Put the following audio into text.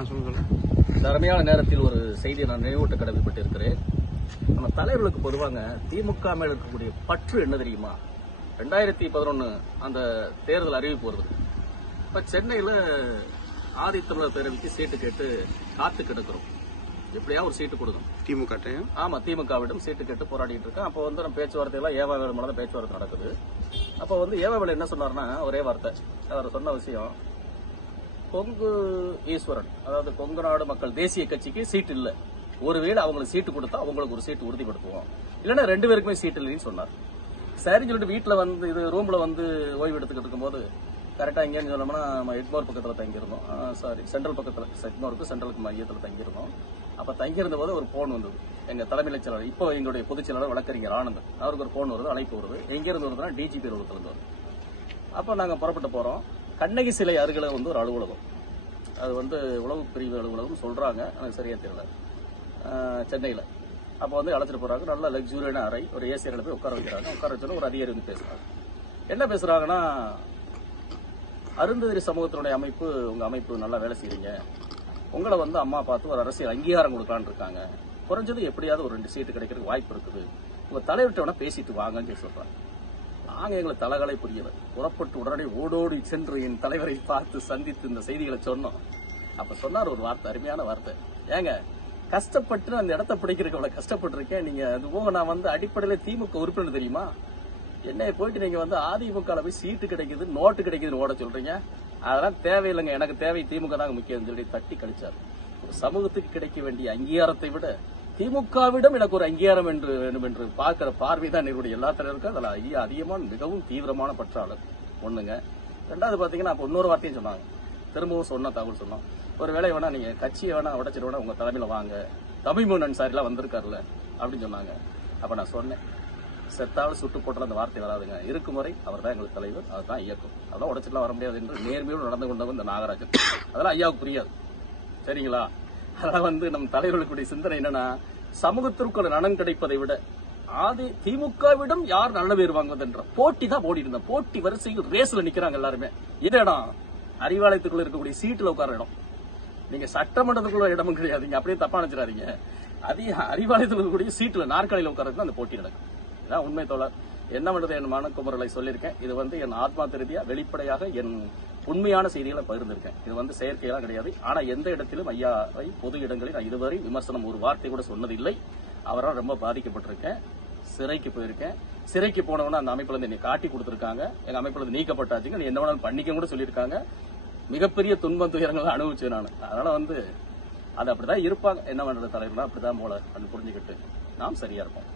அருமையான நேரத்தில் ஒரு செய்தியை நான் நினைவூட்ட கடமைப்பட்டிருக்கிறேன். நம்ம தலைவர்களுக்கு பொதுவாங்க திமுக மேல இருக்கக்கூடிய பற்று என்ன தெரியுமா? 2011 அந்த தேர்தல் அறிவிப்பு வருது. இப்ப சென்னையில ஆதித்தமிழர் பேரவைக்கு சீட்டு கேட்டு காத்து கிடக்கிறோம். எப்படியா ஒரு சீட்டு கொடுக்கணும் திமுக. ஆமா, திமுகவிடம் சீட்டு கேட்டு போராடிட்டு இருக்கேன். அப்போ வந்து நம்ம பேச்சுவார்த்தை எல்லாம் ஏவாவேலு மூலம் பேச்சுவார்த்தை நடக்குது. அப்போ வந்து ஏவாவேலு என்ன சொன்னார்னா, ஒரே வார்த்தை, அவர் சொன்ன விஷயம், கொங்கு ஈஸ்வரன், அதாவது கொங்கு நாடு மக்கள் தேசிய கட்சிக்கு சீட்டு இல்ல, ஒருவேளை அவங்களுக்கு சீட்டு கொடுத்தா அவங்களுக்கு ஒரு சீட்டு உறுதிப்படுத்துவோம், இல்லன்னா 2 பேருக்குமே சீட்டு இல்லைன்னு சொன்னார். சரின்னு சொல்லிட்டு வீட்டுல வந்து இது ரூம்ல வந்து ஓய்வு எடுத்துக்கிட்டு இருக்கும்போது கரெக்டா எங்கேன்னு சொன்னோம்னா நம்ம எக்மோர் பக்கத்துல தங்கியிருந்தோம். சாரி, சென்ட்ரல் பக்கத்துல, எக்மோருக்கு சென்ட்ரலுக்கு மையத்தில் தங்கியிருந்தோம். அப்ப தங்கியிருந்த போது ஒரு போன் வந்தது. எங்க தலைமைச் செயலாளர், இப்போ எங்களுடைய பொதுச் செயலாளர் வழக்கறிஞர் ஆனந்தன், அவருக்கு ஒரு போன் வருது, அழைப்பு வருது. எங்க இருந்து வருதுன்னா டிஜிபி அலுவலகத்துல இருந்து வருது. அப்ப நாங்க புறப்பட்டு போறோம். கண்ணகி சிலை அருகில வந்து ஒரு அலுவலகம், அது வந்து உளவு பிரிவு அலுவலகம் சொல்றாங்க, எனக்கு சரியா தெரியல, சென்னையில. அப்ப வந்து அழைச்சிட்டு போறாங்க. நல்ல லக்ஸூரியான அறை, ஒரு ஏசி அறையில போய் உட்கார வைக்கிறாங்க. உட்கார வச்சு ஒரு அதிகாரி வந்து பேசுறாங்க. என்ன பேசுறாங்கன்னா, அருந்ததிரி சமூகத்தினுடைய அமைப்பு, உங்க அமைப்பு நல்லா வேலை செய்றீங்க, உங்களை வந்து அம்மா பார்த்து ஒரு அரசியல் அங்கீகாரம் கொடுக்கலான்னு இருக்காங்க, குறைஞ்சது எப்படியாவது ஒரு 2 சீட்டு கிடைக்கிறதுக்கு வாய்ப்பு இருக்குது, உங்க தலைவர்கிட்ட வேணா பேசிட்டு வாங்கன்னு சொல்றாங்க. நாங்க எங்களுக்கு தலைகளை புரியல. புறப்பட்டு உடனே ஓடோடி சென்று என் தலைவரை பார்த்து சந்தித்து இந்த செய்திகளை சொன்னோம். அப்ப சொன்னார் ஒரு வார்த்தை, அருமையான வார்த்தை, ஏங்க கஷ்டப்பட்டு அந்த இடத்த பிடிக்கிறதுக்கு அவ்வளவு கஷ்டப்பட்டிருக்கேன், நீங்க அது போக நான் வந்து அடிப்படையில திமுக உறுப்பினர் தெரியுமா, என்னைய போயிட்டு நீங்க வந்து அதிமுக போய் சீட்டு கிடைக்குது, நோட்டு கிடைக்குதுன்னு ஓட சொல்றீங்க, அதெல்லாம் தேவையில்லைங்க, எனக்கு தேவை திமுக தாங்க முக்கியம் சொல்லி தட்டி கழிச்சார். ஒரு சமூகத்துக்கு கிடைக்க வேண்டிய அங்கீகாரத்தை விட திமுகவிடம் எனக்கு ஒரு அங்கீகாரம் என்று வேண்டும் என்று பார்க்கிற பார்வைதான் என்னுடைய எல்லா தலைவருக்கும் அதில் அதிகமான மிகவும் தீவிரமான பற்றாளர். ஒண்ணுங்க. 2வது பாத்தீங்கன்னா, அப்ப இன்னொரு வார்த்தையும் சொன்னாங்க, திரும்பவும் சொன்ன தகவல் சொன்னோம், ஒரு வேலையை வேணா நீங்க கட்சியை வேணா உடைச்சிட்டு வேணா உங்க தலைமையில வாங்க, தமிழ்மூன் அன்சாரிலாம் வந்திருக்காருல்ல அப்படின்னு சொன்னாங்க. அப்ப நான் சொன்னேன், செத்தாலும் சுட்டு போட்ட அந்த வார்த்தை வராதுங்க, இருக்கும் வரை அவர் தான் எங்களுக்கு தலைவர், அதுதான் இயக்கம், அதெல்லாம் உடைச்சிட்டுலாம் வர முடியாது என்று நேர்மையோடு நடந்து கொண்டவர் இந்த நாகராஜன். அதெல்லாம் ஐயாவுக்கு புரியாது, சரிங்களா? அதெல்லாம் வந்து நம் தலைவர்களுடைய சிந்தனை என்னன்னா, சமூகத்திற்கு நலன் கிடைப்பதை விட திமுகவிடம் யார் நல்ல பேர் வாங்குவது என்ற போட்டி தான் ஓடி இருந்த போட்டி வரிசையில் ரேஸ்ல நிக்கிறாங்க எல்லாருமே. இது இடம் அறிவாலயத்துக்குள்ள இருக்கக்கூடிய சீட்டுல உட்கார இடம், நீங்க சட்டமன்றத்துக்குள்ள இடமும் கிடையாதுங்க, அப்படியே தப்பா நினைச்சிடாதீங்க. அறிவாலயத்தில் இருக்கக்கூடிய சீட்டுல நாற்காலியில உட்கார்றது அந்த போட்டி நடக்கும். இதான் உண்மை தோழர். என்ன பண்றது, என் மனக்குமரலை சொல்லியிருக்கேன். இது வந்து என் ஆத்மார்த்த ரீதியா வெளிப்படையாக என் உண்மையான செய்திகளை பகிர்ந்திருக்கேன். இது வந்து செயற்கையெல்லாம் கிடையாது. ஆனா எந்த இடத்திலும் ஐயாவை பொது இடங்களில் நான் இதுவரை விமர்சனம் ஒரு வார்த்தை கூட சொன்னதில்லை. அவரால் ரொம்ப பாதிக்கப்பட்டிருக்கேன், சிறைக்கு போயிருக்கேன். சிறைக்கு போனவன அந்த அமைப்புல இருந்து என்னை காட்டி கொடுத்திருக்காங்க, எங்க அமைப்புல இருந்து நீக்கப்பட்டாச்சுங்க, நீ என்ன வேணாலும் பண்ணிக்க கூட சொல்லியிருக்காங்க. மிகப்பெரிய துன்பம் துயரங்கள் அனுபவிச்சேன் நான். அதனால வந்து அது அப்படிதான் இருப்பாங்க, என்ன பண்றது, தலைவர்களா அப்படிதான் போல புரிஞ்சுக்கிட்டு நாம் சரியா இருப்போம்.